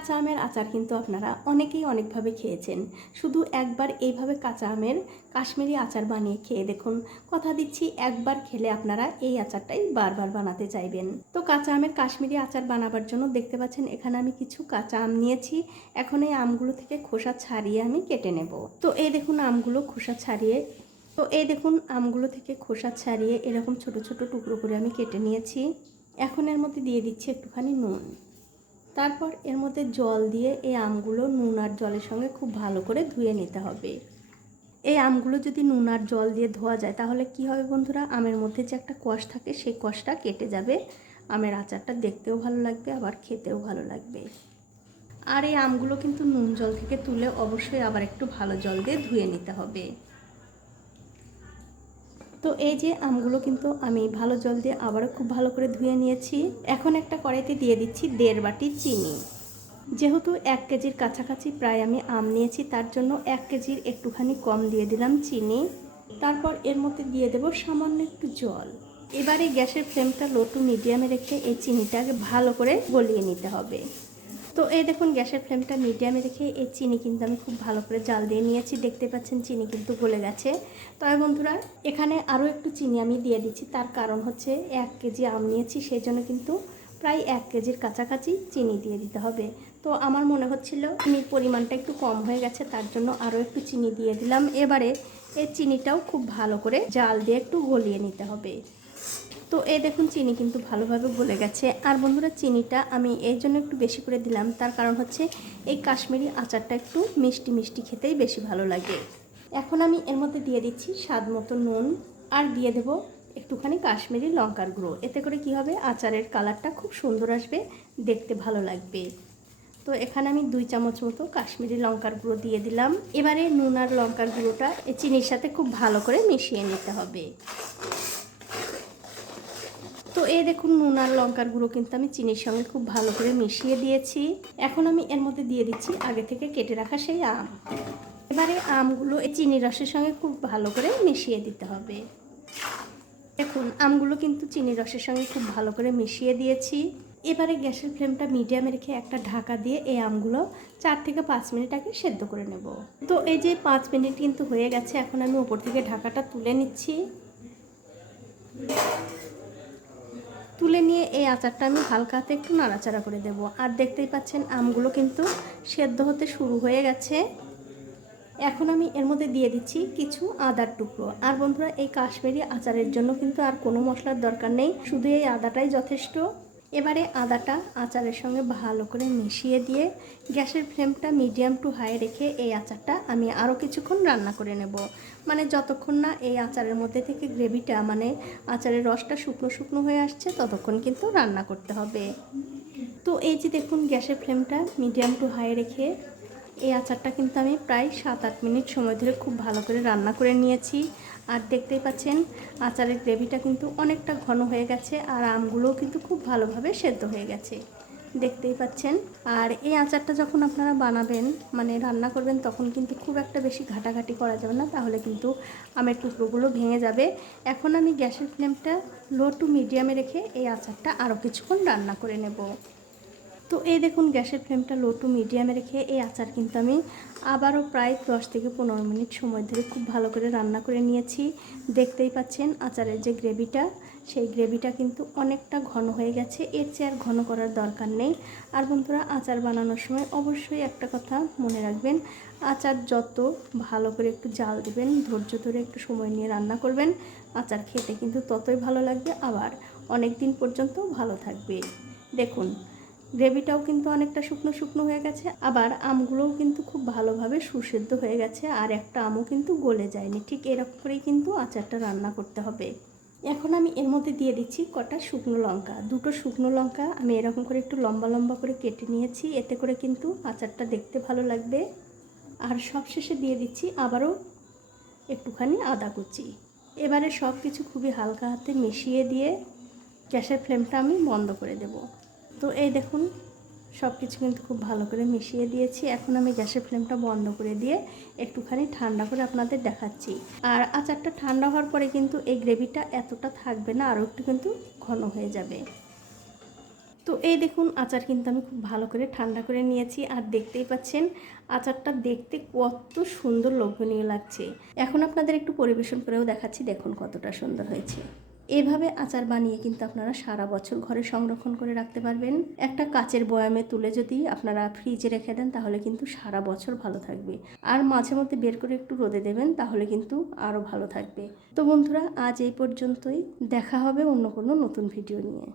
কাঁচা আমের আচার কিন্তু আপনারা অনেকেই অনেকভাবে খেয়েছেন। শুধু একবার এইভাবে কাঁচা আমের কাশ্মীরি আচার বানিয়ে খেয়ে দেখুন। কথা দিচ্ছি, একবার খেলে আপনারা এই আচারটাই বারবার বানাতে চাইবেন। তো কাঁচা আমের কাশ্মীরি আচার বানাবার জন্য দেখতে পাচ্ছেন এখানে আমি কিছু কাঁচা আম নিয়েছি। এখন এই আমগুলো থেকে খোসা ছাড়িয়ে আমি কেটে নেব। তো এই দেখুন আমগুলো থেকে খোসা ছাড়িয়ে এরকম ছোট ছোট টুকরো করে আমি কেটে নিয়েছি। এখন এর মধ্যে দিয়ে দিচ্ছি একটুখানি নুন। তারপর এর মধ্যে জল দিয়ে এই আমগুলো নুন আর জলের সঙ্গে খুব ভালো করে ধুয়ে নিতে হবে। এই আমগুলো যদি নুন আর জল দিয়ে ধোয়া যায় তাহলে কি হবে বন্ধুরা, আমের মধ্যে যে একটা কষ থাকে সেই কষটা কেটে যাবে। আমের আচারটা দেখতেও ভালো লাগবে, আবার খেতেও ভালো লাগবে। আর এই আমগুলো কিন্তু নুন জল থেকে তুলে অবশ্যই আবার একটু ভালো জল দিয়ে ধুয়ে নিতে হবে। তো এই যে আমগুলো কিন্তু আমি ভালো জল দিয়ে আবারও খুব ভালো করে ধুয়ে নিয়েছি। এখন একটা কড়াইতে দিয়ে দিচ্ছি 1.5 বাটি চিনি। যেহেতু 1 কেজির কাছাকাছি প্রায় আমি আম নিয়েছি, তার জন্য 1 কেজির একটুখানি কম দিয়ে দিলাম চিনি। তারপর এর মধ্যে দিয়ে দেব সামান্য একটু জল। এবারে গ্যাসের ফ্লেমটা লো টু মিডিয়ামে রেখে এই চিনিটাকে ভালো করে গলিয়ে নিতে হবে। তো এই দেখুন গ্যাসের ফ্লেমটা মিডিয়ামে রেখে এই চিনি কিন্তু আমি খুব ভালো করে জাল দিয়ে নিয়েছি। দেখতে পাচ্ছেন চিনি কিন্তু গলে গেছে। তবে বন্ধুরা, এখানে আরও একটু চিনি আমি দিয়ে দিচ্ছি। তার কারণ হচ্ছে 1 কেজি আম নিয়েছি, সেই জন্য কিন্তু প্রায় 1 কেজির কাছাকাছি চিনি দিয়ে দিতে হবে। তো আমার মনে হচ্ছিল চিনির পরিমাণটা একটু কম হয়ে গেছে, তার জন্য আরও একটু চিনি দিয়ে দিলাম। এবারে এই চিনিটাও খুব ভালো করে জাল দিয়ে একটু গলিয়ে নিতে হবে। তো এই দেখুন চিনি কিন্তু ভালোভাবে গলে গেছে। আর বন্ধুরা, চিনিটা আমি এই জন্য একটু বেশি করে দিলাম, তার কারণ হচ্ছে এই কাশ্মীরি আচারটা একটু মিষ্টি মিষ্টি খেতেই বেশি ভালো লাগে। এখন আমি এর মধ্যে দিয়ে দিচ্ছি স্বাদ মতো নুন, আর দিয়ে দেব একটুখানি কাশ্মীরি লঙ্কার গুঁড়ো। এতে করে কি হবে, আচারের কালারটা খুব সুন্দর আসবে, দেখতে ভালো লাগবে। তো এখানে আমি 2 চামচ মতো কাশ্মীরি লঙ্কার গুঁড়ো দিয়ে দিলাম। এবারে নুন আর লঙ্কার গুঁড়োটা এই চিনির সাথে খুব ভালো করে মিশিয়ে নিতে হবে। তো এই দেখুন নুন আর লঙ্কার গুঁড়ো কিন্তু আমি চিনির সঙ্গে খুব ভালো করে মিশিয়ে দিয়েছি। এখন আমি এর মধ্যে দিয়ে দিচ্ছি আগে থেকে কেটে রাখা সেই আম। এবারে আমগুলো এই চিনির রসের সঙ্গে খুব ভালো করে মিশিয়ে দিতে হবে। দেখুন আমগুলো কিন্তু চিনির রসের সঙ্গে খুব ভালো করে মিশিয়ে দিয়েছি। এবারে গ্যাসের ফ্লেমটা মিডিয়ামে রেখে একটা ঢাকা দিয়ে এই আমগুলো 4 থেকে 5 মিনিট আগে সেদ্ধ করে নেব। তো এই যে 5 মিনিট কিন্তু হয়ে গেছে। এখন আমি উপর থেকে ঢাকাটা তুলে নিচ্ছি। তুলে নিয়ে এই আচারটা আমি হালকা হাতে একটু নাড়াচাড়া করে দেব। আর দেখতেই পাচ্ছেন আমগুলো কিন্তু সেদ্ধ হতে শুরু হয়ে গেছে। এখন আমি এর মধ্যে দিয়ে দিচ্ছি কিছু আদার টুকরো। আর বন্ধুরা, এই কাশ্মীরি আচারের জন্য কিন্তু আর কোনো মশলার দরকার নেই, শুধু এই আদাটাই যথেষ্ট। এবারে আদাটা আচারের সঙ্গে ভালো করে মিশিয়ে দিয়ে গ্যাসের ফ্লেমটা মিডিয়াম টু হাই রেখে এই আচারটা আমি আরও কিছুক্ষণ রান্না করে নেব। মানে যতক্ষণ না এই আচারের মধ্যে থেকে গ্রেভিটা, মানে আচারের রসটা শুকনো শুকনো হয়ে আসছে, ততক্ষণ কিন্তু রান্না করতে হবে। তো এই যে দেখুন গ্যাসের ফ্লেমটা মিডিয়াম টু হাই রেখে এই আচারটা কিন্তু আমি প্রায় 7-8 মিনিট সময় ধরে খুব ভালো করে রান্না করে নিয়েছি। আর দেখতেই পাচ্ছেন আচারের গ্রেভিটা কিন্তু অনেকটা ঘন হয়ে গেছে, আর আমগুলোও কিন্তু খুব ভালোভাবে সেদ্ধ হয়ে গেছে, দেখতেই পাচ্ছেন। আর এই আচারটা যখন আপনারা বানাবেন, মানে রান্না করবেন, তখন কিন্তু খুব একটা বেশি ঘাটাঘাটি করা যাবে না, তাহলে কিন্তু আমের টুকরোগুলো ভেঙে যাবে। এখন আমি গ্যাসের ফ্লেমটা লো টু মিডিয়ামে রেখে এই আচারটা আরও কিছুক্ষণ রান্না করে নেব। তো এই দেখুন গ্যাসের ফ্লেমটা লো টু মিডিয়ামে রেখে এই আচার কিন্তু আমি আবারও প্রায় 10 থেকে 15 মিনিট সময় ধরে খুব ভালো করে রান্না করে নিয়েছি। দেখতেই পাচ্ছেন আচারের যে গ্রেভিটা, সেই গ্রেভিটা কিন্তু অনেকটা ঘন হয়ে গেছে। এর চেয়ে আর ঘন করার দরকার নেই। আর বন্ধুরা, আচার বানানোর সময় অবশ্যই একটা কথা মনে রাখবেন, আচার যত ভালো করে একটু জাল দেবেন, ধৈর্য ধরে একটু সময় নিয়ে রান্না করবেন, আচার খেতে কিন্তু ততই ভালো লাগবে, আবার অনেক দিন পর্যন্ত ভালো থাকবে। দেখুন গ্রেভিটাও কিন্তু অনেকটা শুকনো শুকনো হয়ে গেছে, আবার আমগুলোও কিন্তু খুব ভালোভাবে সুসেদ্ধ হয়ে গেছে, আর একটা আমও কিন্তু গলে যায়নি। ঠিক এরকম করেই কিন্তু আচারটা রান্না করতে হবে। এখন আমি এর মধ্যে দিয়ে দিচ্ছি কটা শুকনো লঙ্কা। 2টো শুকনো লঙ্কা আমি এরকম করে একটু লম্বা লম্বা করে কেটে নিয়েছি, এতে করে কিন্তু আচারটা দেখতে ভালো লাগবে। আর সবশেষে দিয়ে দিচ্ছি আবারও একটুখানি আদা কুচি। এবারে সব কিছু খুবই হালকা হাতে মিশিয়ে দিয়ে গ্যাসের ফ্লেমটা আমি বন্ধ করে দেব। তো এই দেখুন সব কিছু কিন্তু খুব ভালো করে মিশিয়ে দিয়েছি। এখন আমি গ্যাসের ফ্লেমটা বন্ধ করে দিয়ে একটুখানি ঠান্ডা করে আপনাদের দেখাচ্ছি। আর আচারটা ঠান্ডা হওয়ার পরে কিন্তু এই গ্রেভিটা এতটা থাকবে না, আরও একটু কিন্তু ঘন হয়ে যাবে। তো তো এই দেখুন আচার কিন্তু আমি খুব ভালো করে ঠান্ডা করে নিয়েছি, আর দেখতেই পাচ্ছেন আচারটা দেখতে কত সুন্দর লোভনীয় লাগছে। এখন আপনাদের একটু পরিবেশন করেও দেখাচ্ছি, দেখুন কতটা সুন্দর হয়েছে। এভাবে আচার বানিয়ে কিন্তু আপনারা সারা বছর ঘরে সংরক্ষণ করে রাখতে পারবেন। একটা কাচের বয়ামে তুলে যদি আপনারা ফ্রিজে রেখে দেন তাহলে কিন্তু সারা বছর ভালো থাকবে। আর মাঝে মধ্যে বের করে একটু রোদে দেবেন, তাহলে কিন্তু আরও ভালো থাকবে। তো বন্ধুরা, আজ এই পর্যন্তই। দেখা হবে অন্য কোনো নতুন ভিডিও নিয়ে।